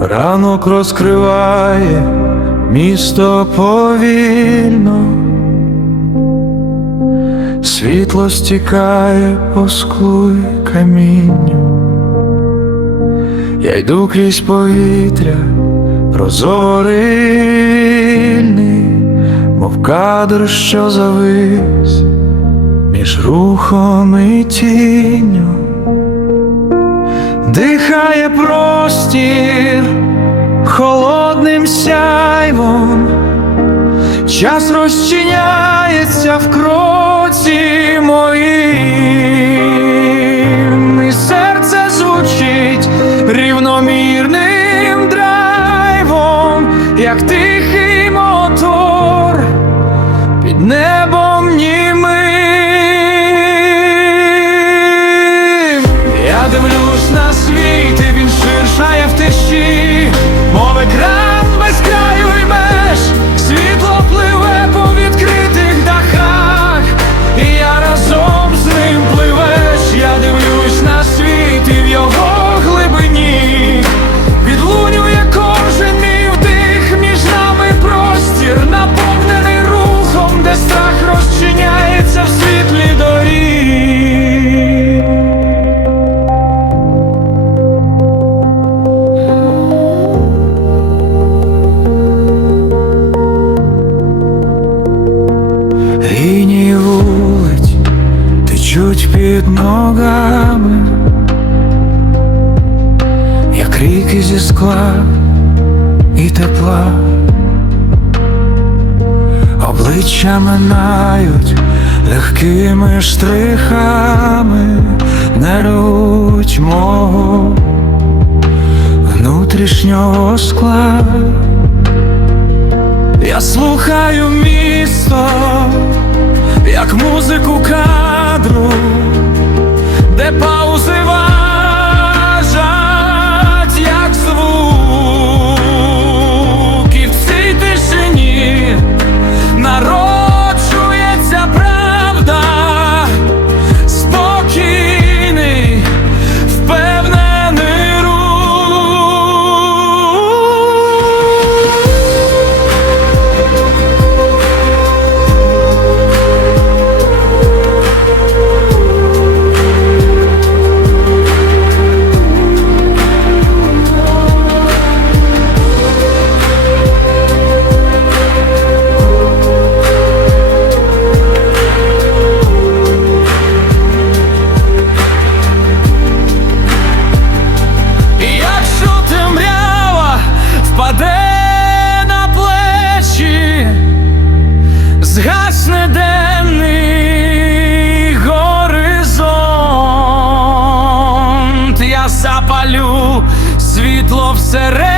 Ранок розкриває місто повільно, світло стікає по склу й камінню. Я йду крізь повітря, прозорильний, мов кадр, що завис між рухом і тінню. Дихає простір холодним сяйвом, час розчиняється в кроці моїм, Лінії вулиць течуть під ногами, як ріки зі скла і тепла, обличчя минають легкими штрихами, не руть мого внутрішнього скла. Я слухаю музику кадру, запалю світло всередині.